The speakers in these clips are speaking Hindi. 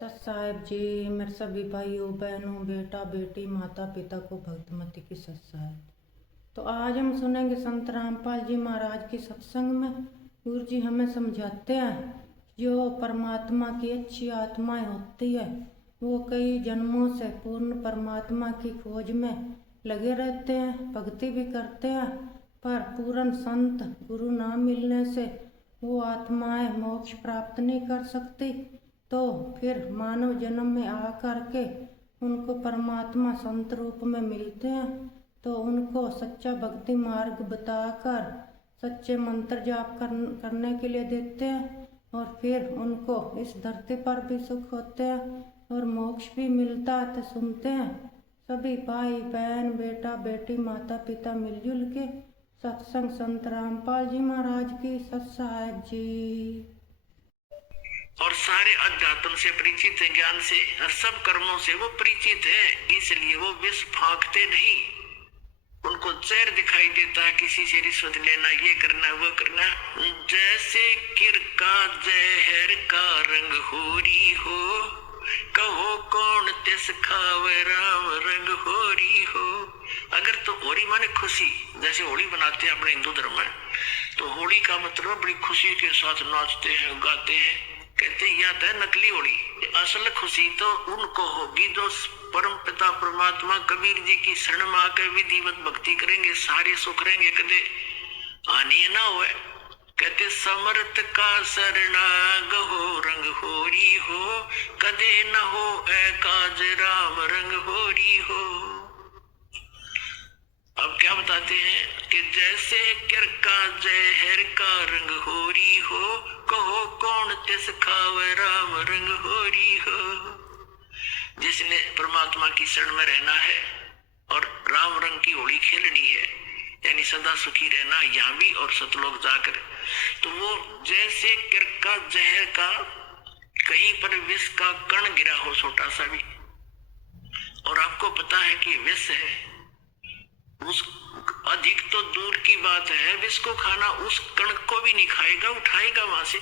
सत साहेब जी, मेरे सभी भाइयों बहनों बेटा बेटी माता पिता को भक्तमती की सत साहेब। तो आज हम सुनेंगे संत रामपाल जी महाराज की सत्संग में गुरु जी हमें समझाते हैं जो परमात्मा की अच्छी आत्माएं होती है वो कई जन्मों से पूर्ण परमात्मा की खोज में लगे रहते हैं, भक्ति भी करते हैं, पर पूर्ण संत गुरु ना मिलने से वो आत्माएं मोक्ष प्राप्त नहीं कर सकती। तो फिर मानव जन्म में आकर के उनको परमात्मा संत रूप में मिलते हैं, तो उनको सच्चा भक्ति मार्ग बताकर सच्चे मंत्र जाप करने के लिए देते हैं और फिर उनको इस धरती पर भी सुख होते हैं और मोक्ष भी मिलता है। तो सुनते हैं सभी भाई बहन बेटा बेटी माता पिता मिलजुल के सत्संग संत रामपाल जी महाराज की सत साहेब जी। और सारे अध्यात्म से परिचित है, ज्ञान से सब कर्मों से वो परिचित है, इसलिए वो विष फांकते नहीं। उनको जहर दिखाई देता है, किसी से रिश्वत लेना, ये करना वो करना। जैसे किर का जहर का रंग होरी हो, कहो कौन तिस खावे राम रंग होरी हो। अगर तो होरी माने खुशी, जैसे होली बनाते हैं अपने हिंदू धर्म में, तो होली का मतलब बड़ी खुशी के साथ नाचते हैं गाते हैं, कहते हैं यह है नकली होली। असल खुशी तो उनको होगी जो परम पिता परमात्मा कबीर जी की शरण में आकर विधिवत भक्ति करेंगे, सारे सुख रहेंगे, कदे हानि ना हो। कहते समर्थ का शरणाग हो रंग होरी हो, कदे न हो ऐ काज राम रंग होरी हो। अब क्या बताते हैं कि जैसे किर का जहर का रंग होरी हो, कहो कौन तिस खावे राम रंग होरी हो। जिसने परमात्मा की शरण में रहना है और राम रंग की होली खेलनी है, यानी सदा सुखी रहना यहाँ भी और सतलोक जाकर, तो वो जैसे किर का जहर का कहीं पर विष का कण गिरा हो छोटा सा भी, और आपको पता है कि विष है, उस अधिक तो दूर की बात है, विष को खाना उस कण को भी नहीं खाएगा, उठाएगा वहां से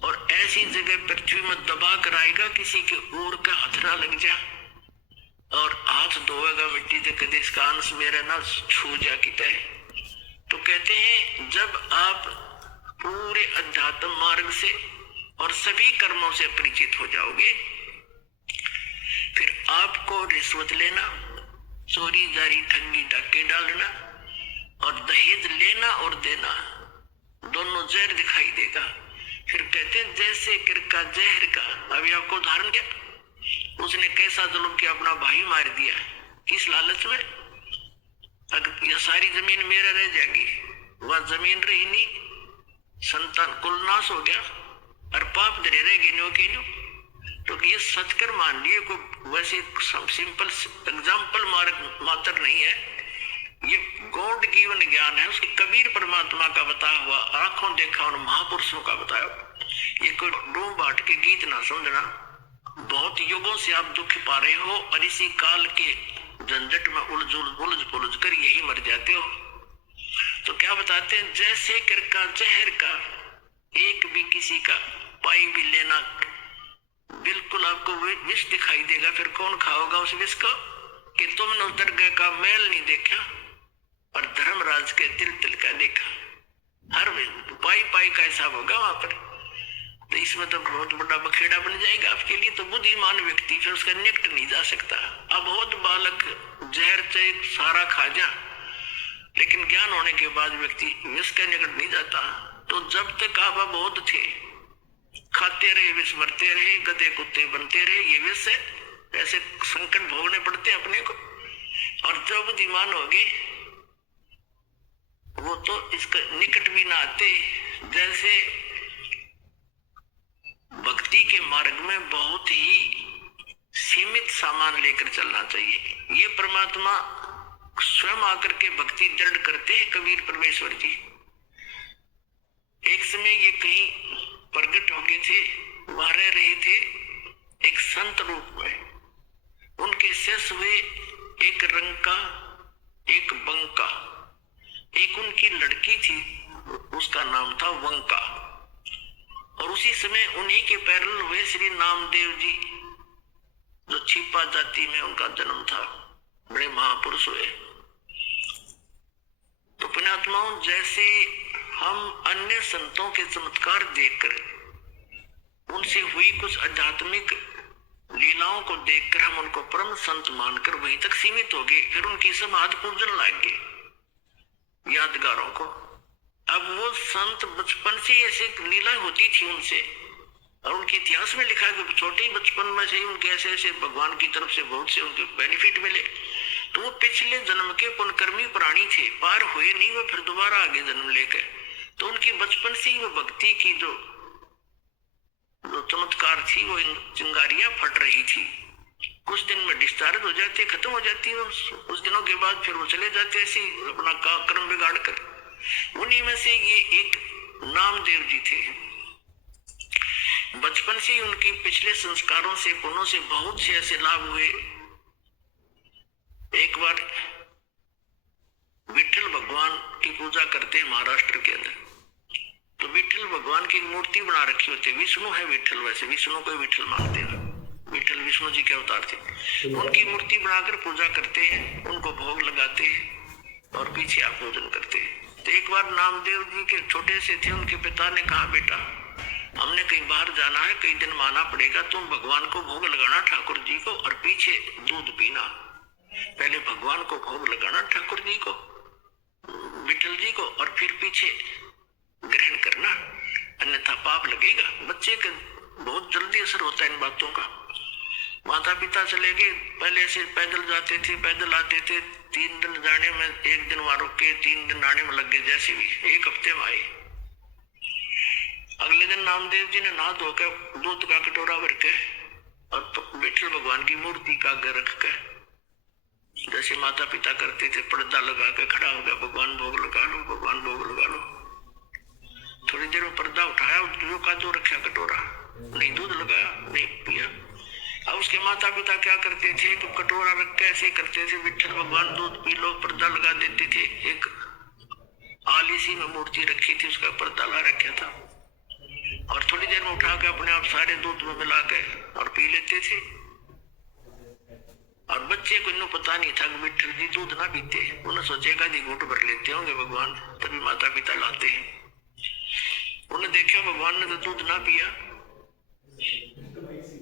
और ऐसी जगह पृथ्वी में दबा कर आएगा किसी के ओर का हथरा लग जा और हाथ धोएगा मिट्टी से, कदे इसका अंश मेरा ना छू जा किता है। तो कहते हैं जब आप पूरे अध्यात्म मार्ग से और सभी कर्मों से परिचित हो जाओगे, फिर आपको रिश्वत लेना, चोरी जारी ठगी डाके डालना और दहेज लेना और देना दोनों जहर दिखाई देगा। फिर कहते हैं जैसे किर का जहर का। अभी आपको उदाहरण क्या, उसने कैसा जुल्म किया, अपना भाई मार दिया, किस लालच में। अगर यह सारी जमीन मेरा रह जाएगी, वह जमीन रही नहीं, संतान कुल नाश हो गया और पाप धरे रह गए न्यो के न्यो। तो ये सच कर मान लिए को, वैसे सिंपल एग्जाम्पल मात्र नहीं है, ये गॉड गिवन ज्ञान है, उसके कबीर परमात्मा का बताया हुआ, आंखों देखा उन महापुरुषों का बताया। ये कोई डूब बाट के गीत ना समझना। बहुत युगों से आप दुख पा रहे हो और इसी काल के झंझट में उलझ पुलझ कर यही मर जाते हो। तो क्या बताते हैं, जैसे कर का जहर का एक भी किसी का पाई भी लेना, बिल्कुल आपको विष दिखाई देगा। फिर कौन खाओगा उस विष को, कि तुमने उस दरगाह का मैल नहीं देखा और धर्मराज के तिल तिल का देखा। हर पाई पाई का हिसाब होगा वहां पर। तो इसमें तो बहुत बड़ा बखेड़ा बन जाएगा आपके लिए। तो बुद्धिमान व्यक्ति फिर उसका निकट नहीं जा सकता। अब बहुत बालक जहर चाहे सारा खा जा, लेकिन ज्ञान होने के बाद व्यक्ति विष के निकट नहीं जाता। तो जब तक आप बहुत थे, खाते रहे विष, मरते रहे, गधे कुत्ते बनते रहे, ये विष है। ऐसे संकट भोगने पड़ते हैं अपने को। और जो बुद्धिमान हो गए वो तो इसका निकट भी ना आते। जैसे भक्ति के मार्ग में बहुत ही सीमित सामान लेकर चलना चाहिए। ये परमात्मा स्वयं आकर के भक्ति दृढ़ करते हैं कबीर परमेश्वर जी। एक समय ये कहीं प्रकट हो गए थे, वहां रह रहे थे एक संत रूप में। उनके शिष्य हुए एक रंग का, एक बंका, एक उनकी लड़की थी, उसका नाम था वंका। और उसी समय उन्हीं के पैरल हुए श्री नामदेव जी, जो छिपा जाति में उनका जन्म था, बड़े महापुरुष हुए। तो पुण्यात्माओं, जैसे हम अन्य संतों के चमत्कार देखकर उनसे हुई कुछ आध्यात्मिक लीलाओं को देखकर हम उनको परम संत मानकर वहीं तक सीमित हो गए, फिर उनकी समाधि पूजन लाएंगे यादगारों को। अब वो संत बचपन से ऐसे लीला होती थी उनसे, और उनके इतिहास में लिखा है कि छोटे ही बचपन में से ही उनके ऐसे ऐसे भगवान की तरफ से बहुत से उनके बेनिफिट मिले। तो वो पिछले जन्म के पुण्यकर्मी प्राणी थे, पार हुए नहीं वो, फिर दोबारा आगे जन्म लेकर। तो उनकी बचपन से ही वो भक्ति की जो चमत्कार थी, वो चिंगारियां फट रही थी। कुछ दिन में डिस्चार्ज हो जाते, खत्म हो जाती है, कुछ दिनों के बाद फिर वो चले जाते ऐसे अपना कर्म बिगाड़ कर। उन्हीं में से ये एक नामदेव जी थे। बचपन से ही उनकी पिछले संस्कारों से, पुण्यों से बहुत से ऐसे लाभ हुए। एक बार विठल भगवान की पूजा करते हैं महाराष्ट्र के अंदर, तो विठल भगवान की मूर्ति बना रखी होती है। विष्णु है विठल, वैसे विष्णु को विठल मानते हैं, विठल विष्णु जी के अवतार थे। उनकी मूर्ति बनाकर पूजा करते हैं, उनको भोग लगाते हैं और पीछे आप पूजन करते हैं। तो एक बार नामदेव जी के छोटे से थे, उनके पिता ने कहा, बेटा हमने कहीं बाहर जाना है, कई दिन माना पड़ेगा, तुम भगवान को भोग लगाना ठाकुर जी को, और पीछे दूध पीना। पहले भगवान को भोग लगाना ठाकुर जी को, विठल जी को, और फिर पीछे ग्रहण करना, अन्यथा पाप लगेगा। बच्चे का बहुत जल्दी असर होता है इन बातों का। माता पिता चले गए, पहले से पैदल जाते थे, पैदल आते थे, 3 दिन जाने में, 1 दिन वहां रुक के 3 दिन आने में लग गए। जैसे भी 1 हफ्ते में आए। अगले दिन नामदेव जी ने नहा धोकर दूध का कटोरा भर के और विठल भगवान की मूर्ति का आगे रख के, जैसे माता पिता करते थे, पर्दा लगा के खड़ा हो गया, भगवान भोग लगा लो, भगवान भोग लगा लो। थोड़ी देर में पर्दा उठाया, जो का जो रखा कटोरा, नहीं दूध लगाया, नहीं पिया। अब उसके माता पिता क्या करते थे कि कटोरा रख के ऐसे करते थे, विठल भगवान दूध पी लो, पर्दा लगा देते थे। एक आलीसी में मूर्ति रखी थी, उसका पर्दा ला रखा था, और थोड़ी देर में उठा के अपने आप सारे दूध में मिला के और पी लेते थे। और बच्चे को इन्हें पता नहीं था कि विठल जी दूध ना पीते, उन्हें सोचेगा जी घूंट भर लेते होंगे भगवान, तभी माता पिता लाते हैं। उन्हें देखा भगवान ने तो दूध ना पिया,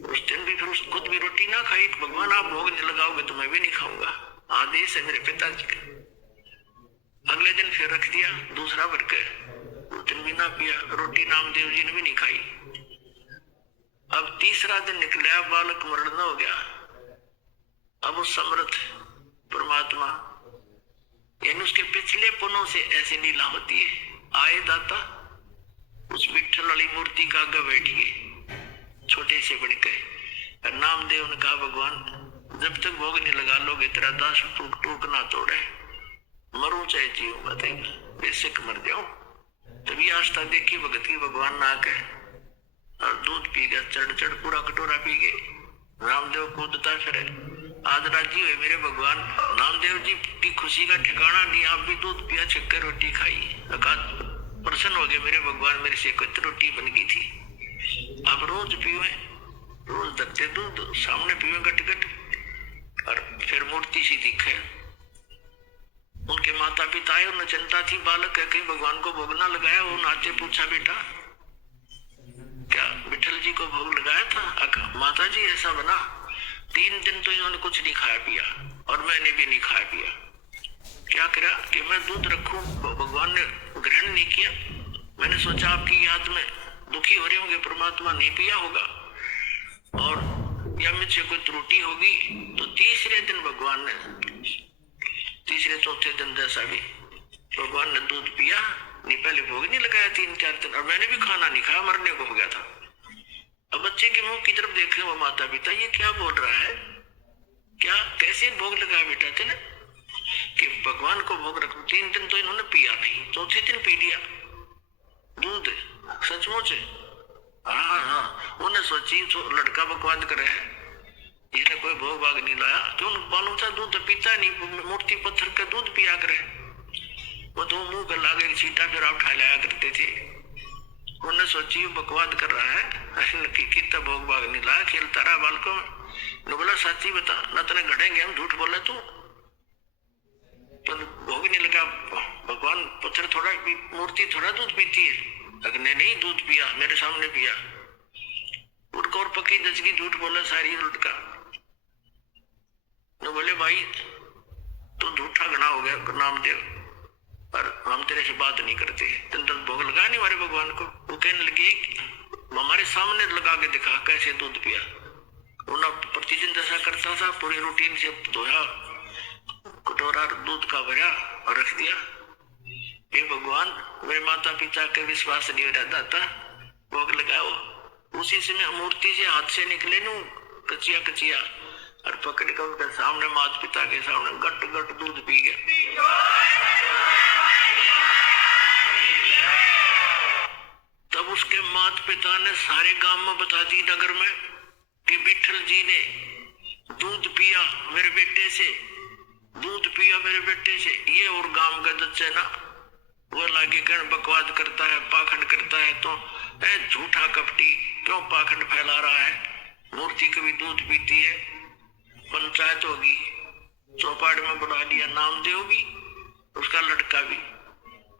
उस दिन भी फिर खुद भी रोटी ना खाई। भगवान आप भोग नहीं लगाओगे तो मैं भी नहीं खाऊंगा, आदेश है मेरे पिताजी का। अगले दिन फिर रख दिया दूसरा भर के, उस दिन भी ना पिया, रोटी नामदेव जी ने भी नहीं खाई। अब तीसरा दिन निकला, बालक मरण हो गया। अब उस समर्थ परमात्मा, यानी उसके पिछले पुण्यों से ऐसी लीला होती है। आए दाता उस विठल वाली मूर्ति का आगे बैठिए, छोटे से बड़े के। नामदेव ने कहा, भगवान जब तक भोग नहीं लगा लोगे तेरा दास टूक ना तोड़े, मरूं चाहे जीऊंगा, बेशक मर जाऊं। तभी आस्था देखी भगत की, भगवान ना आके और दूध पी गया, चढ़ पूरा कटोरा पी गए। रामदेव कूदता फिरे, आज राजी हुए मेरे भगवान। नामदेव जी की खुशी का ठिकाना नहीं, आप भी दूध पिया, छक्कर रोटी खाई, प्रसन्न हो गए मेरे भगवान, मेरे से कुछ रोटी बन गई थी। अब रोज पीवे, रोज दत्ते दूध सामने पीवे गट गट, और फिर मूर्ति सी दिखे। उनके माता पिता आए, उन्हें चिंता थी, बालक है कहीं भगवान को भोग ना लगाया। वो नाते पूछा, बेटा क्या विठल जी को भोग लगाया था? माता जी ऐसा बना, 3 दिन तो इन्होंने कुछ नहीं खाया पिया, और मैंने भी नहीं खाया पिया। क्या करा कि मैं दूध रखूं, भगवान ने ग्रहण नहीं किया। मैंने सोचा आपकी याद में दुखी हो रहे होंगे, परमात्मा नहीं पिया होगा, और या मुझसे कोई त्रुटि होगी। तो तीसरे दिन भगवान ने, तीसरे चौथे दिन जैसा भी भगवान ने दूध पिया, नहीं पहले भोग नहीं लगाया 3-4 दिन, और मैंने भी खाना नहीं खाया, मरने को हो गया था। अब बच्चे के मुंह की तरफ देख रहे वो माता पिता, ये क्या बोल रहा है, क्या कैसे भोग लगाया बेटा तेने, कि भगवान को भोग रखो। 3 दिन तो इन्होंने पिया नहीं, चौथे दिन पी लिया दूध, सचमुच। हाँ, उन्हें सोची लड़का बकवाद करे है, इसने कोई भोग भाग नहीं लाया, क्यों मालूम था दूध पीता नहीं, मूर्ति पत्थर का दूध पिया करे। वो तो मुंह कर लागे छीटा फिर उठा लाया करते थे। उन्हें सोची बकवाद कर रहा है कितना भोग भाग नहीं ला खेलता रहा बालकों में। बोला साची बता ना तेने घड़ेंगे हम, झूठ बोले तू तो भोग नहीं लगा। भगवान पत्थर थोड़ा मूर्ति थोड़ा दूध पीती है। अग्नि नहीं दूध पिया, मेरे सामने पिया। उठकर और पक्की दचकी झूठ बोला सारी उल्ट का। तो बोले भाई तो झूठा गणा हो गया नामदेव, पर हम तेरे से बात नहीं करते। तुम तो भोग लगा नहीं हमारे भगवान को। वो कहने लगी हमारे सामने लगा के दिखा कैसे दूध पिया। उन्हें प्रतिदिन जैसा करता था, पूरी रूटीन से धोया, कटोरा दूध का भरा और रख दिया। हे भगवान मेरे माता पिता के विश्वास नहीं रहता था, भोग लगाओ। उसी समय मूर्ति से हाथ से निकले नू कचिया कचिया और पकड़ कर उनके सामने माता पिता के सामने गट गट दूध पी गया। तब उसके माता पिता ने सारे गांव में बता दी नगर में कि विठल जी ने दूध पिया मेरे बेटे से, दूध पिया मेरे बेटे से। ये और गांव का दच्चे ना वो लागे कहने बकवाद करता है, पाखंड करता है, तो झूठा कपटी क्यों पाखंड फैला रहा है। मूर्ति कभी दूध पीती है। पंचायत होगी, चौपाड़ में बुला लिया नामदेव भी उसका लड़का भी।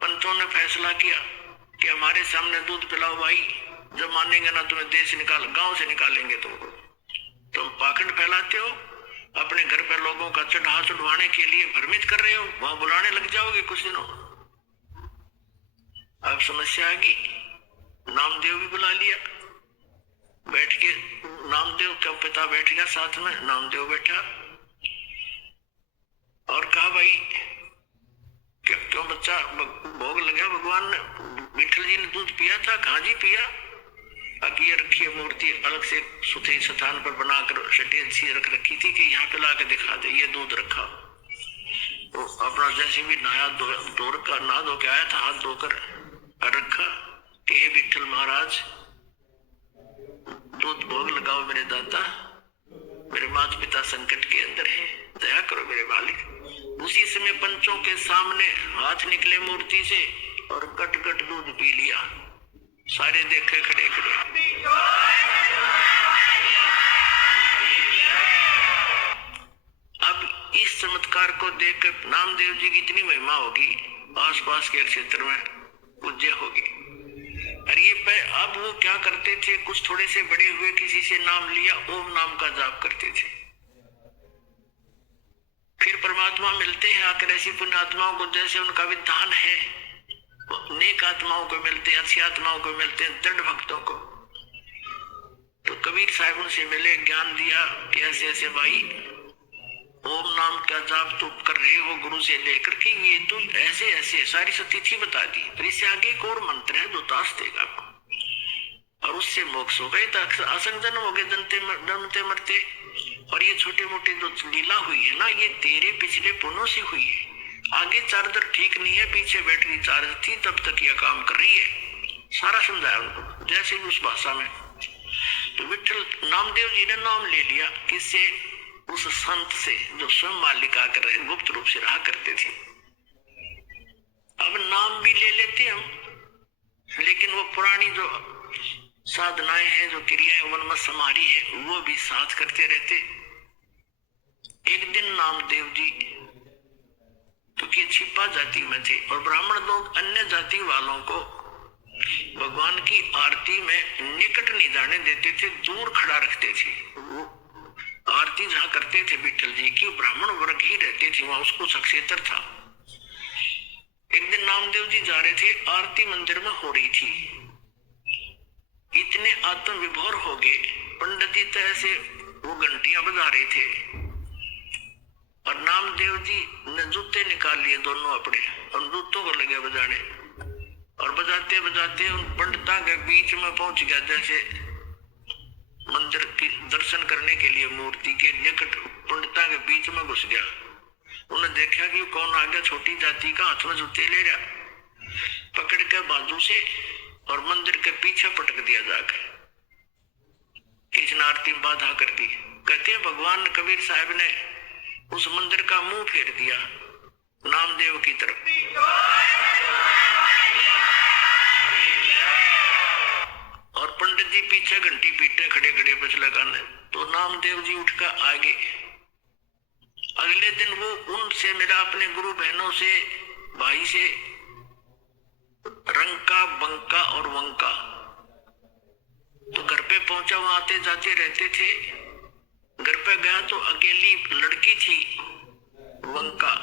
पंचों ने फैसला किया कि हमारे सामने दूध पिलाओ भाई, जब मानेंगे ना तुम्हें देश निकाल गांव से निकालेंगे तुमको। तुम पाखंड फैलाते हो, अपने घर पर लोगों का चढ़ा चढ़वाने के लिए भ्रमित कर रहे हो, वहां बुलाने लग जाओगे कुछ दिनों। अब समस्या आ गई, नामदेव भी बुला लिया। बैठ के नामदेव का पिता बैठ गया साथ में, नामदेव बैठा और कहा भाई क्यों बच्चा भोग लगा भगवान ने, विठल जी ने दूध पिया था? कहाँ जी पिया। ये रखी मूर्ति अलग से सुथरे स्थान पर बनाकर सटेज सी रख रखी थी कि यहाँ पे ला के दिखा दे, ये दूध रखा। तो अपना जैसे भी नहा धो के आया था, हाथ धोकर रखा कि हे विठल महाराज दूध भोग लगाओ मेरे दादा, मेरे माता पिता संकट के अंदर है, दया करो मेरे मालिक। उसी समय पंचों के सामने हाथ निकले मूर्ति से और गट गट दूध पी लिया। सारे देखे खड़े खड़े। अब इस चमत्कार को देखकर नामदेव जी की इतनी महिमा होगी, आसपास के क्षेत्र में पूज्य होगी। और ये अब वो क्या करते थे, कुछ थोड़े से बड़े हुए किसी से नाम लिया, ओम नाम का जाप करते थे। फिर परमात्मा मिलते हैं आकर ऐसी पुण्य आत्माओं को, जैसे उनका विधान है, नेक आत्माओं को मिलते हैं, अच्छी आत्माओं को मिलते हैं, दृढ़ भक्तों को। तो कबीर साहब उनसे मिले, ज्ञान दिया कि ऐसे ऐसे भाई ओम नाम का जाप तो कर रहे हो गुरु से लेकर के, ये तो ऐसे ऐसे सारी सतिथि बता दी। फिर इससे आगे एक और मंत्र है जो दास देगा और उससे मोक्ष हो गए। असंग जन्म हो गए, जन्मते मरते। और ये छोटे मोटे जो लीला हुई है ना, ये तेरे पिछले पुण्यों से हुई है। आगे चार्जर ठीक नहीं है, पीछे बैटरी चार्ज थी तब तक यह काम कर रही है। सारा समझाया उनको जैसे भी उस भाषा में। तो विठल नामदेव जी ने नाम ले लिया किससे, उस संत से जो स्वयं मालिका कर रहे, गुप्त रूप से रहा करते थे। अब नाम भी ले लेते हम, लेकिन वो पुरानी जो साधनाएं हैं, जो क्रियाएं मन में समारी है, वो भी साथ करते रहते। एक दिन नामदेव जी क्योंकि छिपा जाति में थे और ब्राह्मण लोग अन्य जाति वालों को भगवान की आरती में निकट नहीं जाने देते थे, दूर खड़ा रखते थे। वो आरती जहां करते थे विठल जी की, ब्राह्मण वर्ग ही रहते थे, वहां उसको क्षेत्र था। एक दिन नामदेव जी जा रहे थे, आरती मंदिर में हो रही थी। इतने आत्म विभोर हो गए, पंडित जी तो ऐसे वो घंटियां बजा रहे थे और नामदेव जी ने जूते निकाल लिए दोनों अपने और जूतों को लगे बजाने। और बजाते बजाते उन पंडिता के बीच में पहुंच गया, जैसे मंदिर की दर्शन करने के लिए मूर्ति के निकट पंडिता के बीच में घुस गया। उन्हें देखा कि कौन आ गया, छोटी जाति का, हाथ में जूते ले रहा, पकड़ के बाजू से और मंदिर के पीछे पटक दिया जाकर। इसने आरती बाधा कर दी। कहते हैं भगवान कबीर साहब ने उस मंदिर का मुंह फेर दिया नामदेव की तरफ। पंडित जी पीछे घंटी पीटे खड़े खड़े बस लगाने। तो नामदेव जी उठकर आगे। अगले दिन वो उनसे मिला, अपने गुरु बहनों से, भाई से, रंका, बंका और वंका। तो घर पे पहुंचा, वहां आते जाते रहते थे। घर पे गया तो अकेली लड़की थी वंका,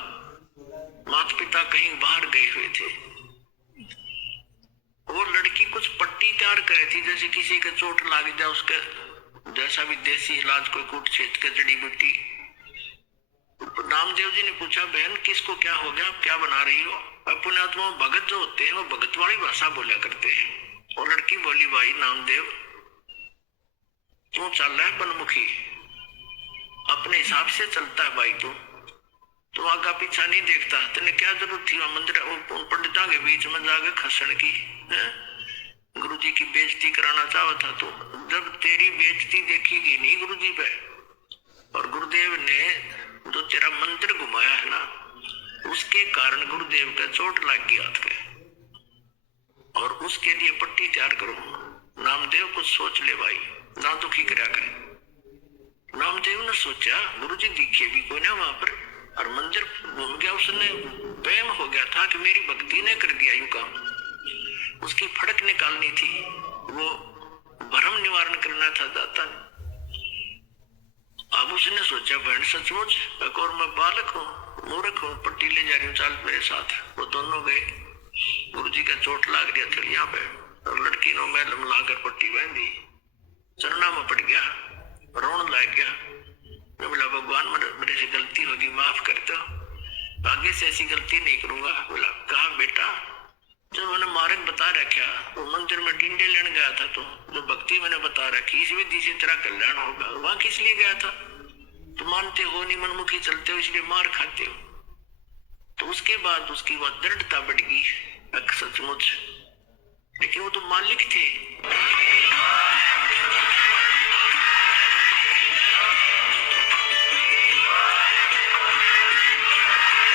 माता पिता कहीं बाहर गए हुए थे। वो लड़की कुछ पट्टी तैयार करे थी, जैसे किसी का चोट लाग जाए उसका, जैसा भी देसी इलाज, कोई कूट छेद के जड़ी बूटी। नामदेव जी ने पूछा, बहन किसको क्या हो गया, क्या बना रही हो? अपने आत्मा भगत जो होते हैं वो भगत वाली भाषा बोला करते हैं। और लड़की बोली, भाई नामदेव तू चल रहा है बनमुखी, अपने हिसाब से चलता है भाई, तू आगा पीछा नहीं देखता। तेने क्या जरूरत थी मंदिर पंडितों के बीच में जाकर खसण की? गुरु जी की बेइज्जती कराना चाहा था तू। जब तेरी बेइज्जती देखी नहीं गुरु जी पे, और गुरुदेव ने जो तेरा मंदिर घुमाया है ना, उसके कारण गुरुदेव का चोट लग गई हाथ पे, और उसके लिए पट्टी तैयार करो। नामदेव कुछ सोच ले भाई, ना दुखी करा करे। नामदेव ने सोचा, गुरु जी दिखे भी कोई ना वहां पर, और मंदिर घूम गया, उसने प्रेम हो गया था कि मेरी भक्ति ने कर दिया यूं काम। उसकी फड़क निकालनी थी, वो भ्रम निवारण करना था दाता। अब उसने सोचा, बहन सचमुच एक और मैं बालक हूँ, मूर्ख हूँ, पट्टी ले जा रही हूँ, चाल मेरे साथ। वो दोनों गए। गुरु जी का चोट लाग गया थलिया पे, और लड़की ने मैलम लाकर पट्टी बांधी, चरना में पड़ गया, रोन लग गया। मैं बोला, भगवान मेरे से गलती होगी, माफ कर दो, आगे से ऐसी गलती नहीं करूंगा। बोला, कहा बेटा, जो मैंने मार्ग बता रखा, वो मंदिर में टिंडे लेने गया था, तो जो भक्ति मैंने बता रखी, इस विधि से तेरा कल्याण होगा, वहां किस लिए गया था? तुम मानते हो नहीं, मनमुखी चलते हो, इसलिए मार खाते हो। तो उसके बाद उसकी वह दृढ़ता बढ़ गई, सचमुच। लेकिन वो तो मालिक थे,